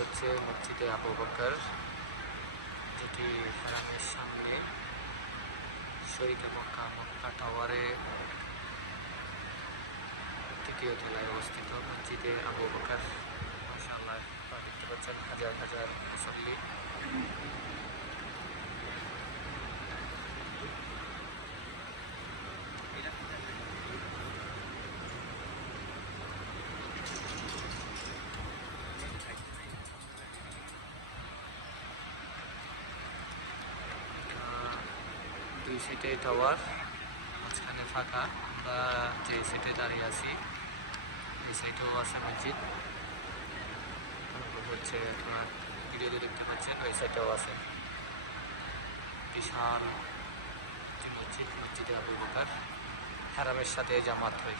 হচ্ছে মসজিদে আবু বকর, যেটি হারামের সামনে শহীদ মক্কা মক্কা টাওয়ারে তৃতীয় তলায় অবস্থিত। মসজিদে আবু বকর মাসাল্লাহ দেখতে পাচ্ছেন হাজার হাজার মুসল্লি। দুই সিটে টাওয়ার মাঝখানে ফাঁকা। আমরা যে সিটে দাঁড়িয়ে আছি, এই সাইডেও আছে মসজিদ। হচ্ছে আপনার ভিডিওতে দেখতে পাচ্ছেন, ওই সাইডেও আছে। বিশাল মসজিদ মসজিদে আবু বকার হারামের সাথে জামাত হয়